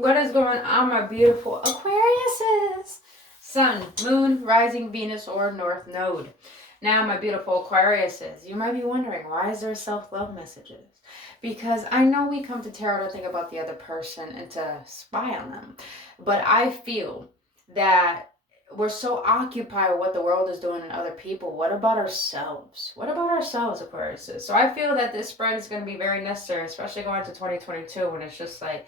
What is going on, my beautiful Aquariuses? Sun, Moon, Rising, Venus, or North Node. Now, my beautiful Aquariuses, you might be wondering, why is there self-love messages? Because I know we come to tarot to think about the other person and to spy on them. But I feel that we're so occupied with what the world is doing and other people. What about ourselves? What about ourselves, Aquariuses? So I feel that this spread is going to be very necessary, especially going to 2022 when it's just like,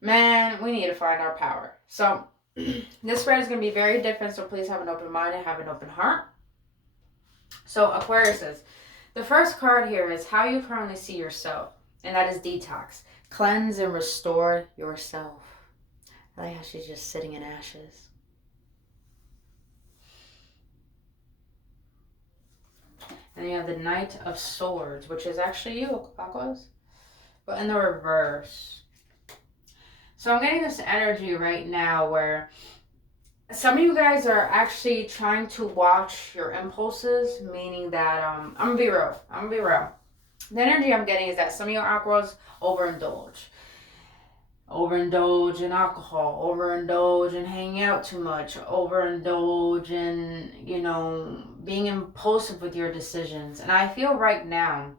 man, we need to find our power. So this spread is going to be very different, so please have an open mind and have an open heart. So Aquarius says, the first card here is how you currently see yourself, and that is detox. Cleanse and restore yourself. I like how she's just sitting in ashes. And you have the Knight of Swords, which is actually you, Aquas, but in the reverse. So I'm getting this energy right now where some of you guys are actually trying to watch your impulses, meaning that, I'm gonna be real. The energy I'm getting is that some of your aquas overindulge in alcohol, overindulge in hanging out too much, overindulge in, being impulsive with your decisions. And I feel right now,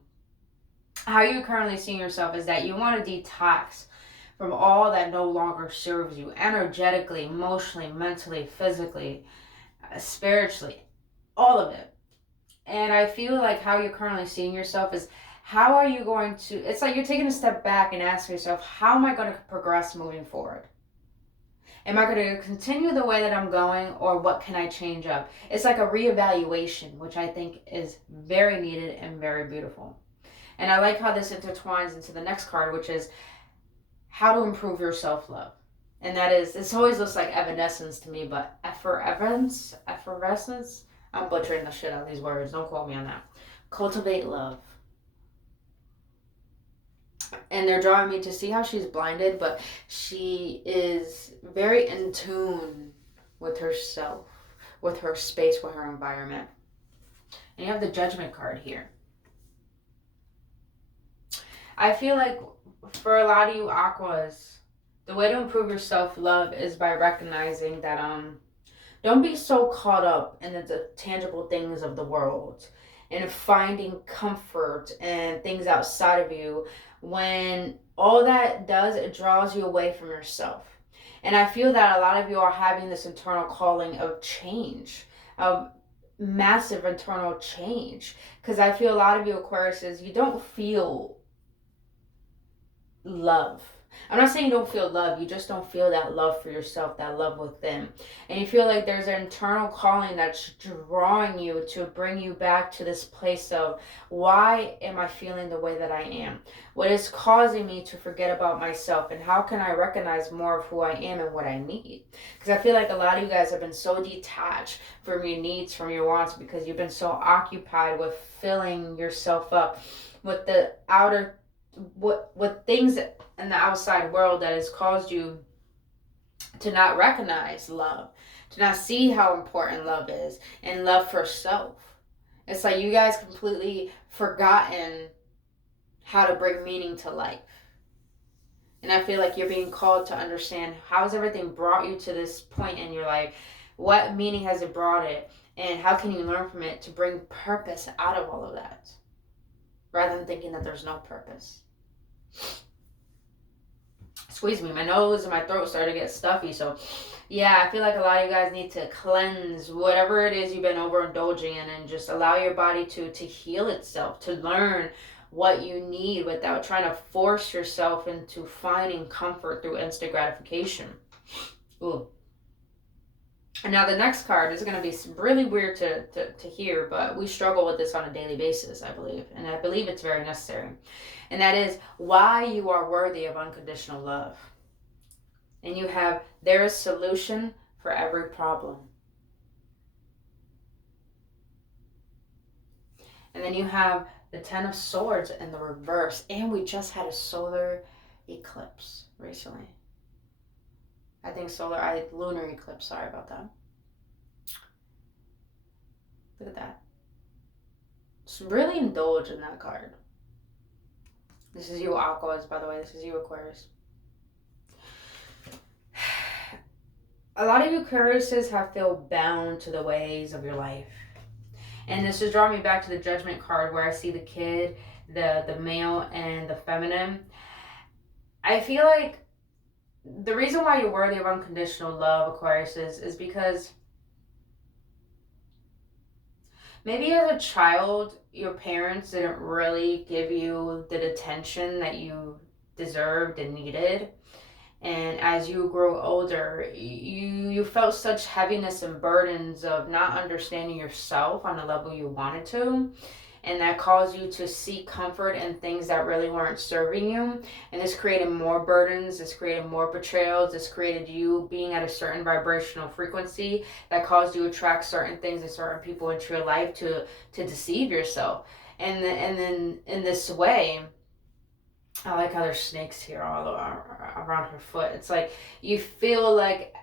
how you're currently seeing yourself is that you want to detox from all that no longer serves you energetically, emotionally, mentally, physically, spiritually, all of it. And I feel like how you're currently seeing yourself is, how are you going to, it's like you're taking a step back and asking yourself, how am I going to progress moving forward? Am I going to continue the way that I'm going, or what can I change up? It's like a reevaluation, which I think is very needed and very beautiful. And I like how this intertwines into the next card, which is how to improve your self-love. And that is, this always looks like evanescence to me, but effervescence, I'm butchering the shit out of these words, don't quote me on that. Cultivate love. And they're drawing me to see how she's blinded, but she is very in tune with herself, with her space, with her environment. And you have the Judgment card here. I feel like for a lot of you aquas, the way to improve your self-love is by recognizing that don't be so caught up in the tangible things of the world and finding comfort and things outside of you, when all that does, it draws you away from yourself. And I feel that a lot of you are having this internal calling of change, of massive internal change, because I feel a lot of you Aquariuses, you don't feel love. I'm not saying you don't feel love, you just don't feel that love for yourself, that love within. And you feel like there's an internal calling that's drawing you to bring you back to this place of, why am I feeling the way that I am? What is causing me to forget about myself, and how can I recognize more of who I am and what I need? Because I feel like a lot of you guys have been so detached from your needs, from your wants, because you've been so occupied with filling yourself up with the outer, what things in the outside world that has caused you to not recognize love, to not see how important love is, and love for self. It's like you guys completely forgotten how to bring meaning to life. And I feel like you're being called to understand, how has everything brought you to this point in your life? What meaning has it brought it? And how can you learn from it to bring purpose out of all of that? Rather than thinking that there's no purpose. Excuse me, my nose and my throat started to get stuffy. So yeah, I feel like a lot of you guys need to cleanse whatever it is you've been overindulging in, and just allow your body to heal itself, to learn what you need without trying to force yourself into finding comfort through instant gratification. Ooh. And now the next card is going to be really weird to hear, but we struggle with this on a daily basis, I believe. And I believe it's very necessary. And that is why you are worthy of unconditional love. And you have, there is solution for every problem. And then you have the Ten of Swords in the reverse. And we just had a solar eclipse recently. I think lunar eclipse, sorry about that. Look at that. Just really indulge in that card. This is you, Aquas, by the way. This is you, Aquarius. A lot of you Aquariuses have felt bound to the ways of your life. And this is drawing me back to the judgment card where I see the kid, the male and the feminine. I feel like the reason why you're worthy of unconditional love, Aquarius, is because maybe as a child, your parents didn't really give you the attention that you deserved and needed. And as you grow older, you felt such heaviness and burdens of not understanding yourself on the level you wanted to, and that caused you to seek comfort in things that really weren't serving you. And this created more burdens, this created more betrayals, this created you being at a certain vibrational frequency that caused you to attract certain things and certain people into your life to deceive yourself. And then in this way, I like how there's snakes here all around her foot. It's like you feel like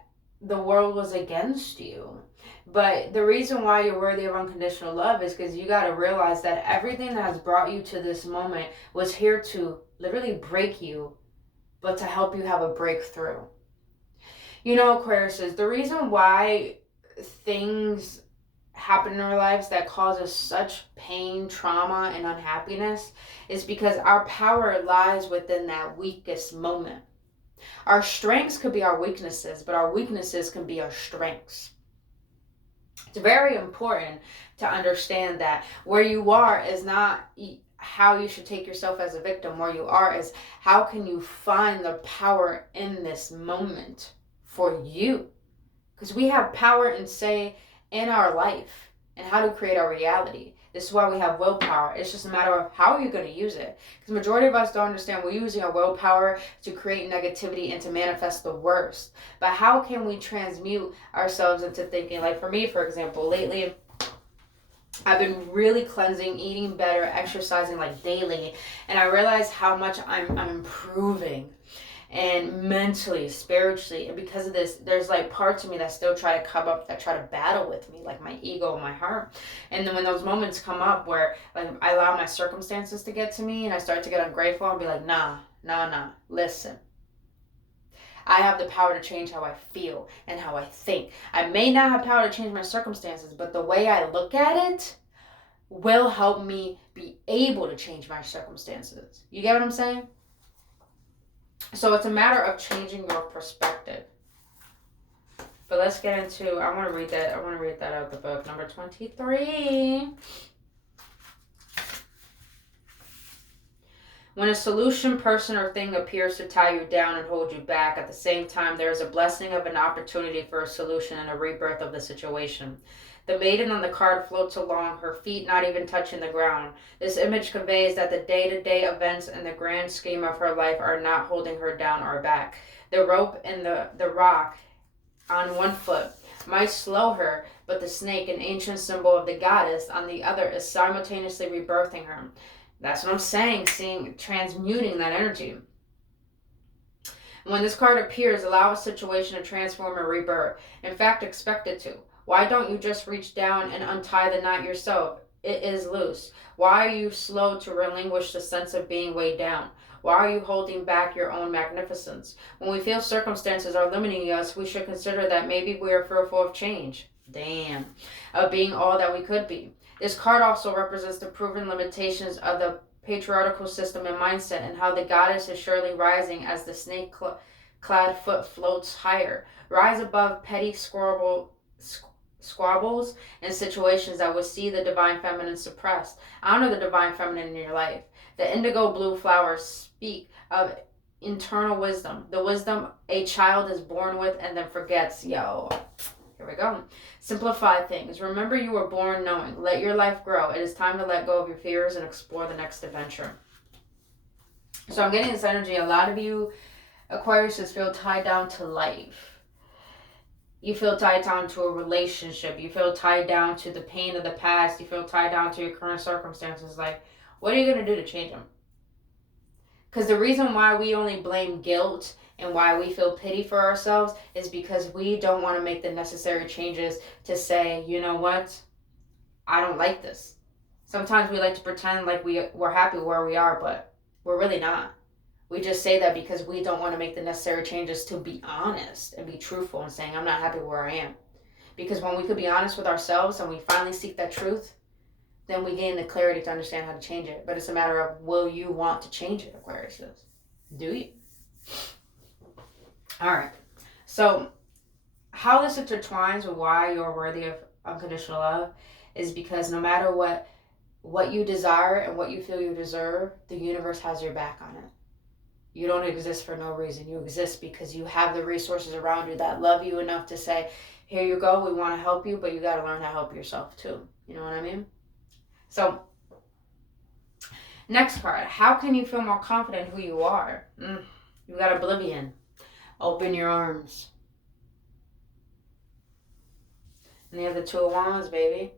the world was against you. But the reason why you're worthy of unconditional love is because you got to realize that everything that has brought you to this moment was here to literally break you, but to help you have a breakthrough. You know, Aquarius, is the reason why things happen in our lives that cause us such pain, trauma, and unhappiness is because our power lies within that weakest moment. Our strengths could be our weaknesses, but our weaknesses can be our strengths. It's very important to understand that where you are is not how you should take yourself as a victim. Where you are is how can you find the power in this moment for you? Because we have power and say in our life and how to create our reality. This is why we have willpower. It's just a matter of how are you going to use it. Because the majority of us don't understand we're using our willpower to create negativity and to manifest the worst. But how can we transmute ourselves into thinking? Like for me, for example, lately I've been really cleansing, eating better, exercising like daily, and I realize how much I'm improving, and mentally, spiritually. And because of this, there's like parts of me that still try to come up, that try to battle with me, like my ego and my heart. And then when those moments come up where like I allow my circumstances to get to me and I start to get ungrateful and be like, nah, listen. I have the power to change how I feel and how I think. I may not have power to change my circumstances, but the way I look at it will help me be able to change my circumstances. You get what I'm saying? So it's a matter of changing your perspective. But let's get into, I want to read that out of the book, number 23. When a solution, person, or thing appears to tie you down and hold you back, at the same time there is a blessing of an opportunity for a solution and a rebirth of the situation. The maiden on the card floats along, her feet not even touching the ground. This image conveys that the day-to-day events and the grand scheme of her life are not holding her down or back. The rope and the rock on one foot might slow her, but the snake, an ancient symbol of the goddess, on the other is simultaneously rebirthing her. That's what I'm saying, transmuting that energy. When this card appears, allow a situation to transform and rebirth. In fact, expect it to. Why don't you just reach down and untie the knot yourself? It is loose. Why are you slow to relinquish the sense of being weighed down? Why are you holding back your own magnificence? When we feel circumstances are limiting us, we should consider that maybe we are fearful of change. Damn. Of being all that we could be. This card also represents the proven limitations of the patriarchal system and mindset, and how the goddess is surely rising as the snake-clad foot floats higher. Rise above petty squabbles and situations that would see the divine feminine suppressed. Honor the divine feminine in your life. The indigo blue flowers speak of internal wisdom, the wisdom a child is born with and then forgets. Yo, here we go. Simplify things. Remember you were born knowing. Let your life grow. It is time to let go of your fears and explore the next adventure. So I'm getting this energy. A lot of you Aquariuses feel tied down to life. You feel tied down to a relationship. You feel tied down to the pain of the past. You feel tied down to your current circumstances. Like, what are you going to do to change them? Because the reason why we only blame guilt and why we feel pity for ourselves is because we don't want to make the necessary changes to say, you know what? I don't like this. Sometimes we like to pretend like we're happy where we are, but we're really not. We just say that because we don't want to make the necessary changes to be honest and be truthful and saying, I'm not happy where I am. Because when we could be honest with ourselves and we finally seek that truth, then we gain the clarity to understand how to change it. But it's a matter of, will you want to change it, Aquarius says? Do you? All right. So how this intertwines with why you're worthy of unconditional love is because no matter what you desire and what you feel you deserve, the universe has your back on it. You don't exist for no reason. You exist because you have the resources around you that love you enough to say, here you go, we want to help you, but you got to learn how to help yourself too. You know what I mean? So, next card. How can you feel more confident in who you are? You got Oblivion. Open your arms. And you have the Two of Wands, baby.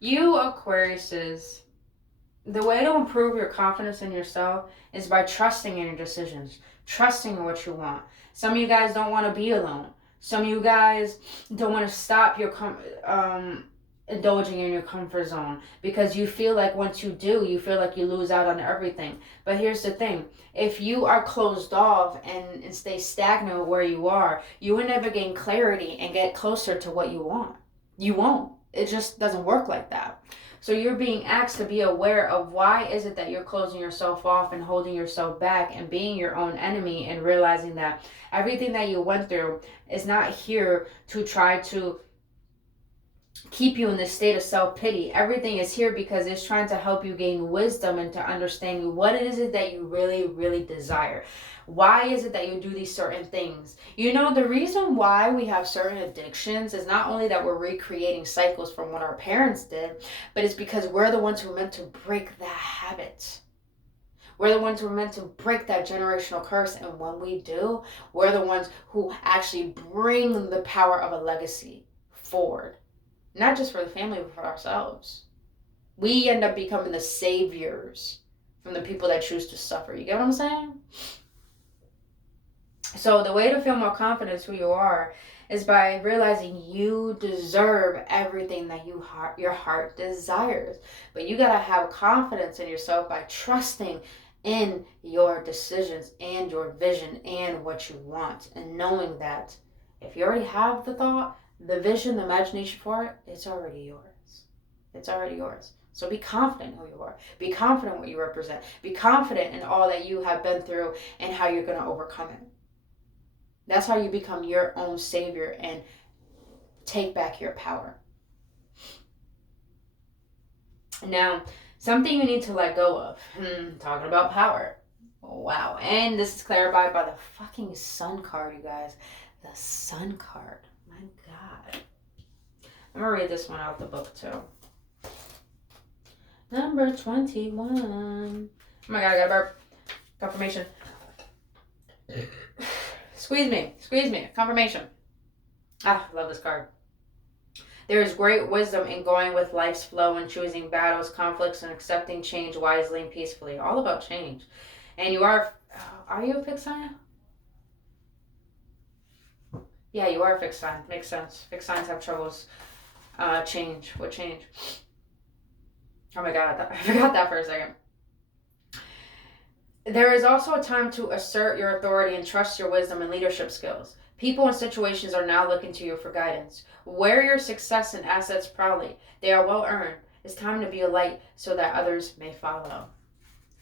You Aquariuses, the way to improve your confidence in yourself is by trusting in your decisions, trusting in what you want. Some of you guys don't want to be alone. Some of you guys don't want to stop your indulging in your comfort zone because you feel like once you do, you feel like you lose out on everything. But here's the thing. If you are closed off and stay stagnant where you are, you will never gain clarity and get closer to what you want. You won't. It just doesn't work like that. So you're being asked to be aware of why is it that you're closing yourself off and holding yourself back and being your own enemy, and realizing that everything that you went through is not here to try to keep you in this state of self-pity. Everything is here because it's trying to help you gain wisdom and to understand what it is that you really, really desire. Why is it that you do these certain things? You know, the reason why we have certain addictions is not only that we're recreating cycles from what our parents did, but it's because we're the ones who are meant to break that habit. We're the ones who are meant to break that generational curse. And when we do, we're the ones who actually bring the power of a legacy forward. Not just for the family, but for ourselves. We end up becoming the saviors from the people that choose to suffer. You get what I'm saying? So the way to feel more confident who you are is by realizing you deserve everything that your heart desires. But you got to have confidence in yourself by trusting in your decisions and your vision and what you want. And knowing that if you already have the thought, the vision, the imagination for it, it's already yours. It's already yours. So be confident in who you are. Be confident in what you represent. Be confident in all that you have been through and how you're going to overcome it. That's how you become your own savior and take back your power. Now, something you need to let go of. Talking about power. Wow. And this is clarified by the fucking Sun card, you guys. The Sun card. My God. I'm going to read this one out the book, too. Number 21. Oh my God, I got a burp. Confirmation. Squeeze me. Confirmation. I love this card. There is great wisdom in going with life's flow and choosing battles, conflicts, and accepting change wisely and peacefully. All about change. And you are you a fixed sign? Yeah, you are a fixed sign. Makes sense. Fixed signs have troubles. Change. What change? Oh my God, I forgot that for a second. There is also a time to assert your authority and trust your wisdom and leadership skills. People and situations are now looking to you for guidance. Wear your success and assets proudly. They are well earned. It's time to be a light so that others may follow.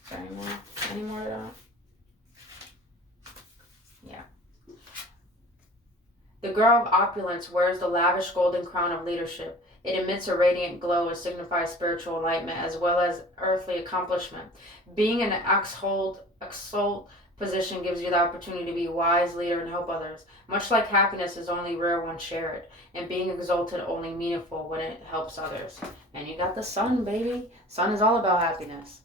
Is there any more of that? Yeah. The girl of opulence wears the lavish golden crown of leadership. It emits a radiant glow and signifies spiritual enlightenment as well as earthly accomplishment. Being in an exalt position gives you the opportunity to be a wise leader and help others. Much like happiness is only rare when shared, and being exalted only meaningful when it helps others. And you got the Sun, baby. Sun is all about happiness.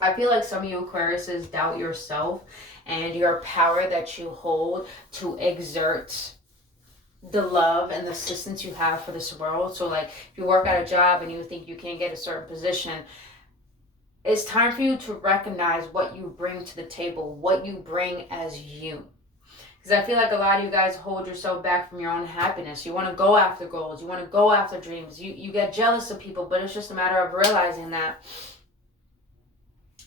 I feel like some of you Aquariuses doubt yourself and your power that you hold to exert the love and the assistance you have for this world. So like if you work at a job and you think you can't get a certain position, it's time for you to recognize what you bring to the table, what you bring as you. Because I feel like a lot of you guys hold yourself back from your own happiness. You want to go after goals. You want to go after dreams. You get jealous of people, but it's just a matter of realizing that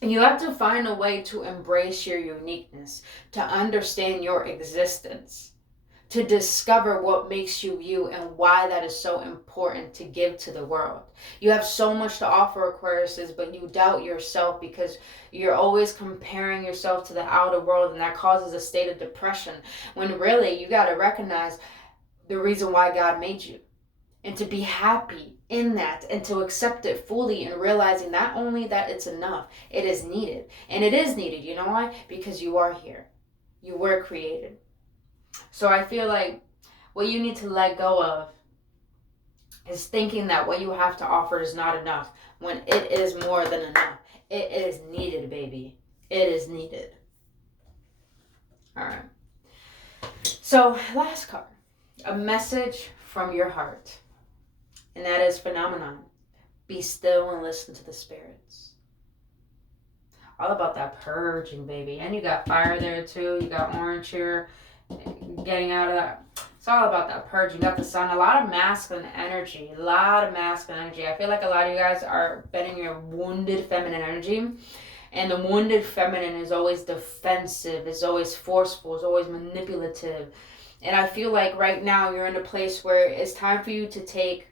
You have to find a way to embrace your uniqueness, to understand your existence, to discover what makes you you and why that is so important to give to the world. You have so much to offer, Aquariuses, but you doubt yourself because you're always comparing yourself to the outer world, and that causes a state of depression, when really you got to recognize the reason why God made you, and to be happy in that and to accept it fully, and realizing not only that it's enough, it is needed. And it is needed. You know why? Because you are here. You were created. So I feel like what you need to let go of is thinking that what you have to offer is not enough, when it is more than enough. It is needed, baby. It is needed. All right. So last card, a message from your heart. And that is phenomenon. Be still and listen to the spirits. All about that purging, baby. And you got fire there too. You got orange here. Getting out of that. It's all about that purge. You got the sun. A lot of masculine energy. A lot of masculine energy. I feel like a lot of you guys are betting your wounded feminine energy. And the wounded feminine is always defensive. Is always forceful. Is always manipulative. And I feel like right now you're in a place where it's time for you to take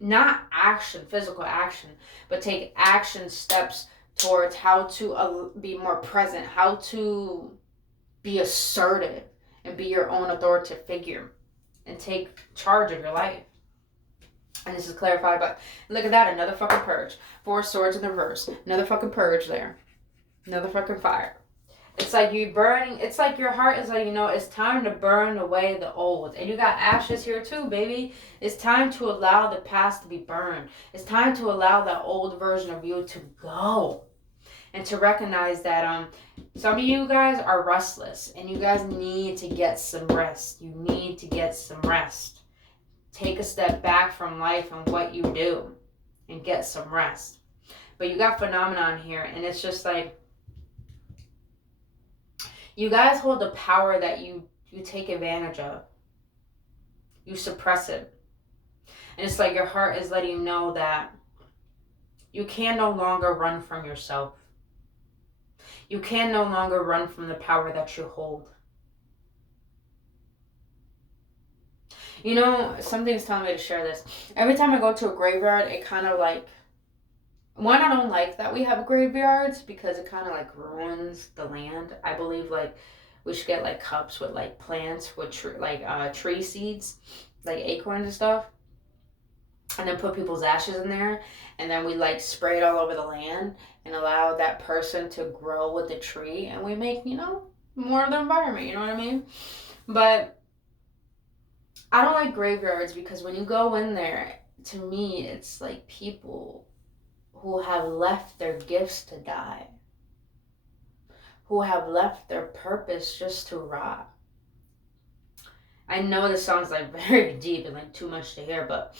not action, physical action, but take action steps towards how to be more present, how to be assertive and be your own authoritative figure and take charge of your life. And this is clarified, but look at that, another fucking purge. 4 swords in the reverse, another fucking purge there, another fucking fire. It's like you burning, it's like your heart is like, it's time to burn away the old. And you got ashes here too, baby. It's time to allow the past to be burned. It's time to allow that old version of you to go. And to recognize that some of you guys are restless and you guys need to get some rest. You need to get some rest. Take a step back from life and what you do and get some rest. But you got phenomenon here, and it's just like, you guys hold the power that you take advantage of. You suppress it. And it's like your heart is letting you know that you can no longer run from yourself. You can no longer run from the power that you hold. Something's telling me to share this. Every time I go to a graveyard, it kind of like, one, I don't like that we have graveyards because it kind of like ruins the land. I believe like we should get like cups with like plants with tree seeds, like acorns and stuff, and then put people's ashes in there, and then we like spray it all over the land and allow that person to grow with the tree, and we make more of the environment. You know what I mean? But I don't like graveyards because when you go in there, to me, it's like people who have left their gifts to die, who have left their purpose just to rot. I know this sounds like very deep and like too much to hear, but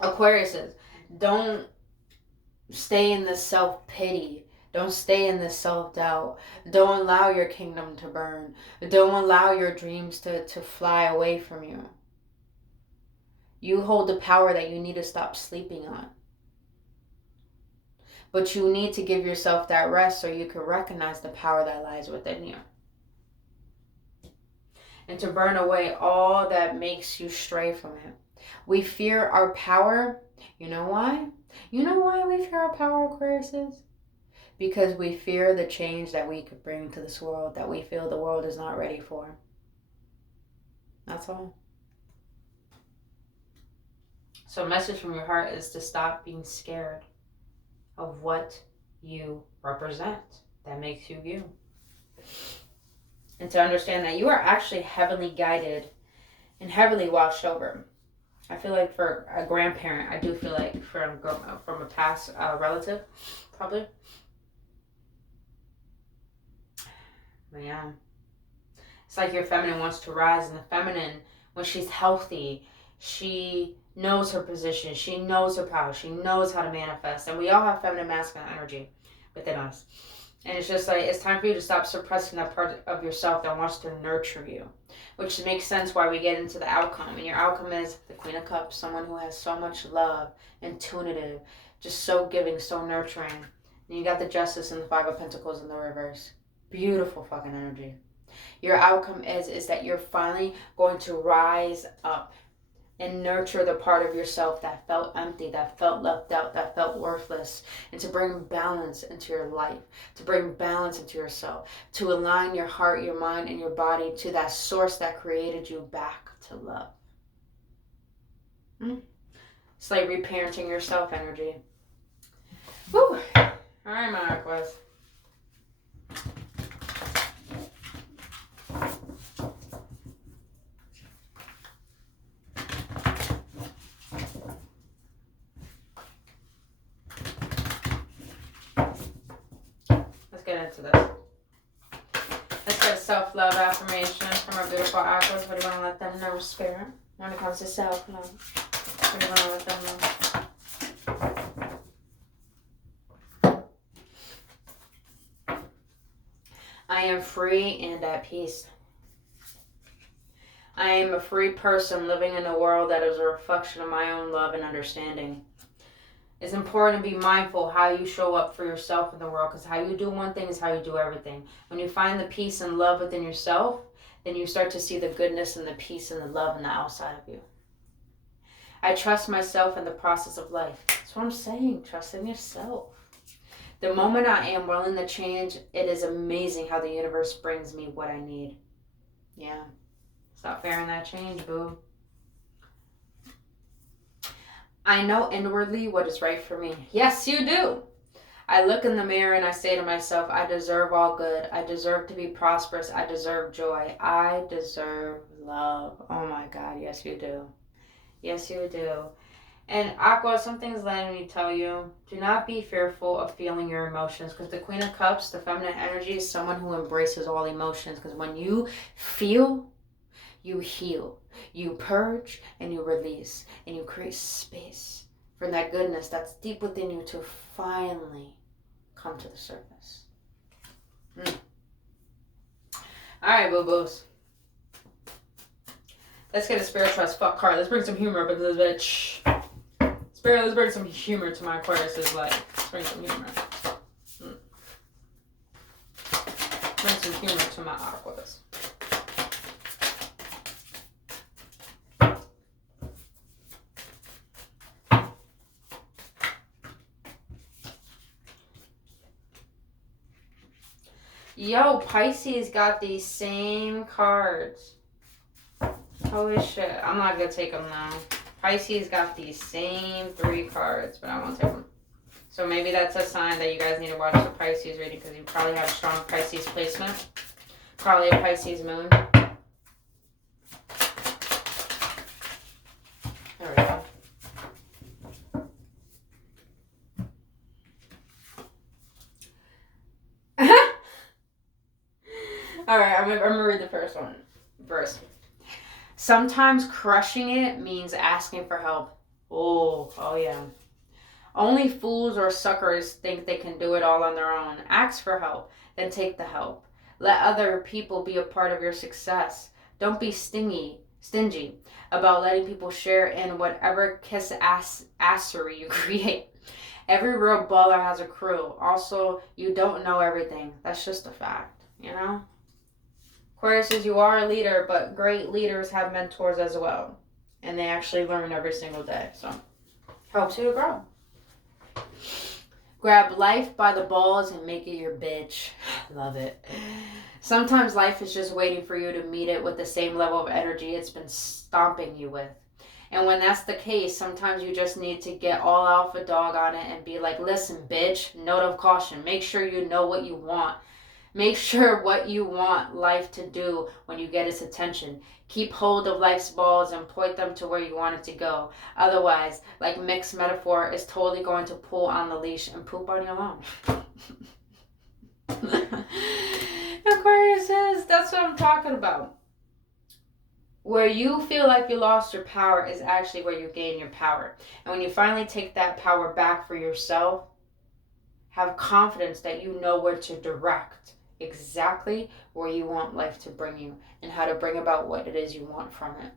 Aquarius says, don't stay in the self-pity. Don't stay in the self-doubt. Don't allow your kingdom to burn. Don't allow your dreams to fly away from you. You hold the power that you need to stop sleeping on. But you need to give yourself that rest so you can recognize the power that lies within you. And to burn away all that makes you stray from it. We fear our power. You know why? You know why we fear our power, Aquarius? Because we fear the change that we could bring to this world that we feel the world is not ready for. That's all. So a message from your heart is to stop being scared of what you represent that makes you you. And to understand that you are actually heavenly guided and heavily watched over. I feel like for a grandparent, I do feel like from a past relative, probably. But yeah. It's like your feminine wants to rise, and the feminine, when she's healthy, she knows her position, she knows her power, she knows how to manifest. And we all have feminine masculine energy within us. And it's just like, it's time for you to stop suppressing that part of yourself that wants to nurture you. Which makes sense why we get into the outcome. And your outcome is the Queen of Cups, someone who has so much love, intuitive, Just so giving, so nurturing. And you got the Justice and the Five of Pentacles in the reverse. Beautiful fucking energy. Your outcome is that you're finally going to rise up and nurture the part of yourself that felt empty, that felt left out, that felt worthless, and to bring balance into your life, to bring balance into yourself, to align your heart, your mind, and your body to that source that created you back to love. It's like reparenting yourself energy. Woo! All right, my Aquarius. Let's get into this. Let's get a self-love affirmation from our beautiful Aquarius. What do you want to let them know, Spirit, when it comes to self-love? What do you want to let them know? I am free and at peace. I am a free person living in a world that is a reflection of my own love and understanding. It's important to be mindful how you show up for yourself in the world, because how you do one thing is how you do everything. When you find the peace and love within yourself, then you start to see the goodness and the peace and the love on the outside of you. I trust myself in the process of life. That's what I'm saying. Trust in yourself. The moment I am willing to change, it is amazing how the universe brings me what I need. Yeah. Stop fearing that change, boo. I know inwardly what is right for me. Yes, you do. I look in the mirror and I say to myself, I deserve all good. I deserve to be prosperous. I deserve joy. I deserve love. Oh my God, yes you do. Yes, you do. And Aqua, something's letting me tell you, do not be fearful of feeling your emotions, because the Queen of Cups, the feminine energy, is someone who embraces all emotions, because when you feel, you heal, you purge, and you release, and you create space for that goodness that's deep within you to finally come to the surface. All right, boo-boos. Let's get a spiritual as fuck card. Let's bring some humor up into this bitch. Spirit, let's bring some humor to my Aquarius' life. Let's bring some humor. Bring some humor to my Aquarius. Yo, Pisces got these same cards. Holy shit. I'm not going to take them now. Pisces got these same 3 cards, but I won't take them. So maybe that's a sign that you guys need to watch the Pisces reading, because you probably have strong Pisces placement. Probably a Pisces moon. There we go. Alright, I'm gonna read the first one first. Sometimes crushing it means asking for help. Oh yeah. Only fools or suckers think they can do it all on their own. Ask for help, then take the help. Let other people be a part of your success. Don't be stingy about letting people share in whatever assery you create. Every real baller has a crew. Also, you don't know everything. That's just a fact, you know? Aquarius says you are a leader, but great leaders have mentors as well. And they actually learn every single day. So, helps you to grow. Grab life by the balls and make it your bitch. Love it. Sometimes life is just waiting for you to meet it with the same level of energy it's been stomping you with. And when that's the case, sometimes you just need to get all alpha dog on it and be like, listen, bitch, note of caution. Make sure you know what you want. Make sure what you want life to do when you get its attention. Keep hold of life's balls and point them to where you want it to go. Otherwise, like mixed metaphor, is totally going to pull on the leash and poop on your lawn. Aquarius says, that's what I'm talking about. Where you feel like you lost your power is actually where you gain your power. And when you finally take that power back for yourself, have confidence that you know where to direct exactly where you want life to bring you and how to bring about what it is you want from it.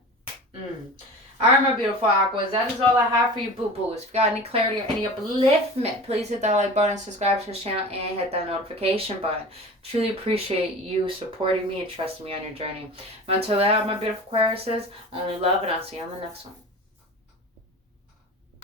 All right, my beautiful Aquas, that is all I have for you, boo-boos. If you got any clarity or any upliftment, please hit that like button, subscribe to this channel, and hit that notification button. Truly appreciate you supporting me and trusting me on your journey. And until then, my beautiful Aquariuses, only love, and I'll see you on the next one.